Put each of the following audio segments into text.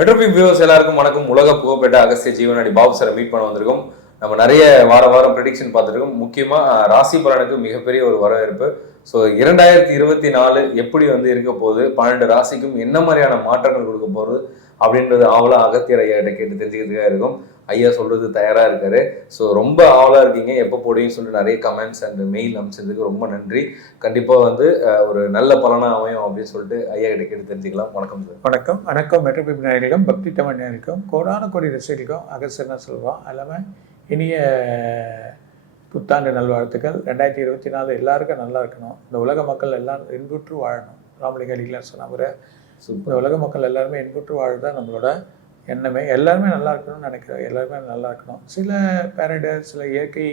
மெட்ரோபிக் viewers எல்லாருக்கும் வணக்கம். உலக புகழ்பெற்ற அகஸ்திய ஜீவனாடி பாபு சாரை மீட் பண்ண வந்திருக்கோம். நம்ம நிறைய வார வாரம் ப்ரெடிக்ஷன் பார்த்துருக்கோம். முக்கியமாக ராசி பலனுக்கு மிகப்பெரிய ஒரு வரவேற்பு. ஸோ இரண்டாயிரத்தி இருபத்தி நாலு எப்படி வந்து இருக்க போகுது? பன்னெண்டு ராசிக்கும் என்ன மாதிரியான மாற்றங்கள் கொடுக்க போகிறது அப்படின்றது ஆவலாக அகத்தியர் ஐயா கிட்ட கேட்டு தெரிஞ்சுக்கிறதுக்காக இருக்கும். ஐயா சொல்றது தயாரா இருக்காரு. ஸோ ரொம்ப ஆவலா இருக்கீங்க. எப்போ போடுவீங்கன்னு சொல்லிட்டு நிறைய கமெண்ட்ஸ் அண்ட் மெயில் அனுப்பிச்சதுக்கு ரொம்ப நன்றி. கண்டிப்பா வந்து ஒரு நல்ல பலனா அமையும் அப்படின்னு சொல்லிட்டு ஐயா கிட்ட கேட்டு தெரிஞ்சுக்கலாம். வணக்கம் சார். வணக்கம். வணக்கம். மெட்ரோபிப் நேயர்களுக்கும் பக்தி தமிழ் நேயர்களுக்கும் கோடான கோடி ரசிகர்களுக்கும் அகசர்னா சொல்லுவோம் எல்லாமே இனிய புத்தாண்டு நல்வாழ்த்துக்கள். ரெண்டாயிரத்தி இருபத்தி நாலு எல்லாருக்கும் நல்லா இருக்கணும். இந்த உலக மக்கள் எல்லாரும் இன்புற்று வாழணும். ராமலிங்க அடிகளார் சொன்ன இந்த உலக மக்கள் எல்லாருமே இன்புற்று வாழ்தான் நம்மளோட எண்ணமே எல்லாருமே நல்லா இருக்கணும்னு நினைக்கிறோம் எல்லாருமே நல்லா இருக்கணும். சில பேரடர் சில இயற்கை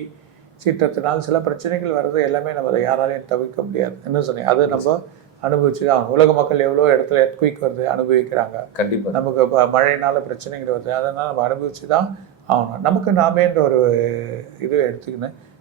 சீற்றத்தினால் சில பிரச்சனைகள் வர்றது எல்லாமே நம்ம அதை யாராலையும் தவிர்க்க முடியாது. என்ன சொன்னீங்க? அது நம்ம அனுபவிச்சு தான். உலக மக்கள் எவ்வளோ இடத்துல எர்த்குயிக் வருது அனுபவிக்கிறாங்க. கண்டிப்பா. நமக்கு இப்போ மழைனால பிரச்சனைகள் வருது. அதனால் நம்ம அனுபவிச்சு தான் ஆகணும். நமக்கு நாமேன்ற ஒரு இது எடுத்துக்கின்னு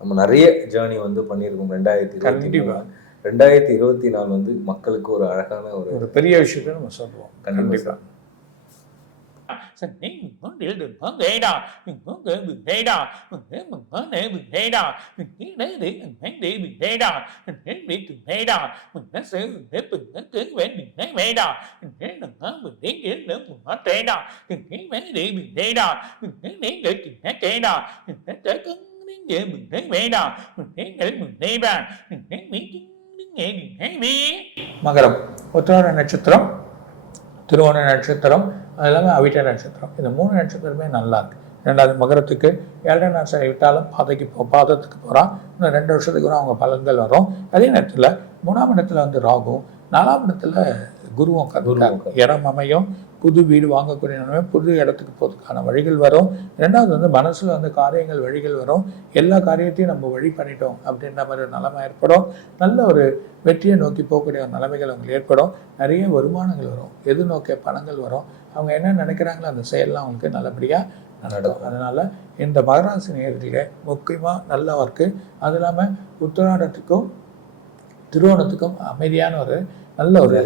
நம்ம நிறைய ஜேர்னி வந்து பண்ணியிருக்கோம் ரெண்டாயிரத்தி இருபத்தி கண்டிப்பா. ரெண்டாயிரத்தி இருபத்தி நாலு வந்து மக்களுக்கு ஒரு அழகான ஒரு ஒரு பெரிய விஷயத்தை நம்ம சொல்லுவோம் கண்டிப்பா கண்டிப்பாக மகரம் உத்திராட நட்சத்திரம் திருவோண நட்சத்திரம் அது அவிட்ட நட்சத்திரம் இந்த மூணு நட்சத்திரமே நல்லா இருக்கு ரெண்டாவது மகரத்துக்கு ஏழரை நாட்கள் விட்டாலும் பாதைக்கு போ பாதத்துக்கு போகிறான் இன்னும் ரெண்டு வருஷத்துக்கு கூட அவங்க பலன்கள் வரும் அதே நேரத்தில் மூணாம் இடத்துல வந்து ராகும் நாலாம் இடத்துல குருவும் உட்கார்ந்து. இடம் அமையும் புது வீடு வாங்கக்கூடிய நிலைமை புது இடத்துக்கு போகிறதுக்கான வழிகள் வரும். ரெண்டாவது வந்து மனசில் வந்து காரியங்கள் வழிகள் வரும். எல்லா காரியத்தையும் நம்ம வழி பண்ணிட்டோம் அப்படின்ற மாதிரி ஒரு நிலைமை ஏற்படும். நல்ல ஒரு வெற்றியை நோக்கி போகக்கூடிய ஒரு நிலைமைகள் அவங்களுக்கு ஏற்படும். நிறைய வருமானங்கள் வரும். எது நோக்கிய பணங்கள் வரும். அவங்க என்ன நினைக்கிறாங்களோ அந்த செயல்லாம் அவங்களுக்கு நல்லபடியாக நடக்கும். அதனால் இந்த மகராசி நேரத்தில் முக்கியமாக நல்லா இருக்கு அது இல்லாமல் உத்திராடத்துக்கும் திருவோணத்துக்கும் அமைதியான ஒரு நல்ல ஒரு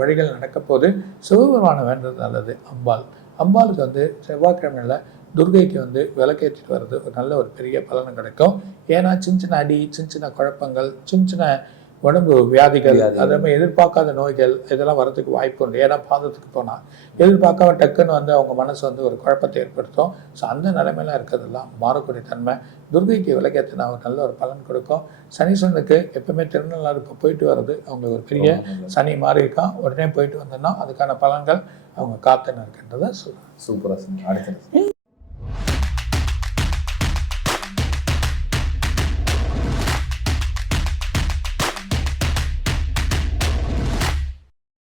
வழிகள் நடக்க போது சிவபெருமானை வேண்டது நல்லது அம்பாள். அம்பாளுக்கு வந்து செவ்வாய்க்கிழமையில் துர்கைக்கு வந்து விளக்கேற்றிட்டு வர்றது ஒரு நல்ல ஒரு பெரிய பலன் கிடைக்கும். ஏன்னா சின்ன சின்ன அடி சின்ன சின்ன குழப்பங்கள் சின்ன சின்ன உடம்பு வியாதிகள். அதே மாதிரி எதிர்பார்க்காத நோய்கள் இதெல்லாம் வரதுக்கு வாய்ப்பு உண்டு. ஏன்னா பாதத்துக்கு போனால் எதிர்பார்க்காம டக்குன்னு வந்து அவங்க மனசு வந்து ஒரு குழப்பத்தை ஏற்படுத்தும். ஸோ அந்த நிலைமையெல்லாம் இருக்கிறதெல்லாம் மாறக்கூடிய தன்மை. துர்கைக்கு விளக்கேற்றினா ஒரு நல்ல ஒரு பலன் கொடுக்கும். சனீஸ்வரனுக்கு எப்பவுமே திருநள்ளாறு இப்போ போயிட்டு வர்றது அவங்களுக்கு ஒரு பெரிய சனி மாறி இருக்கான் உடனே போயிட்டு வந்தோம்னா அதுக்கான பலன்கள் அவங்க காத்துன்னு இருக்கின்றதை சொல்லுவாங்க சூப்பரா சார் அடுத்தது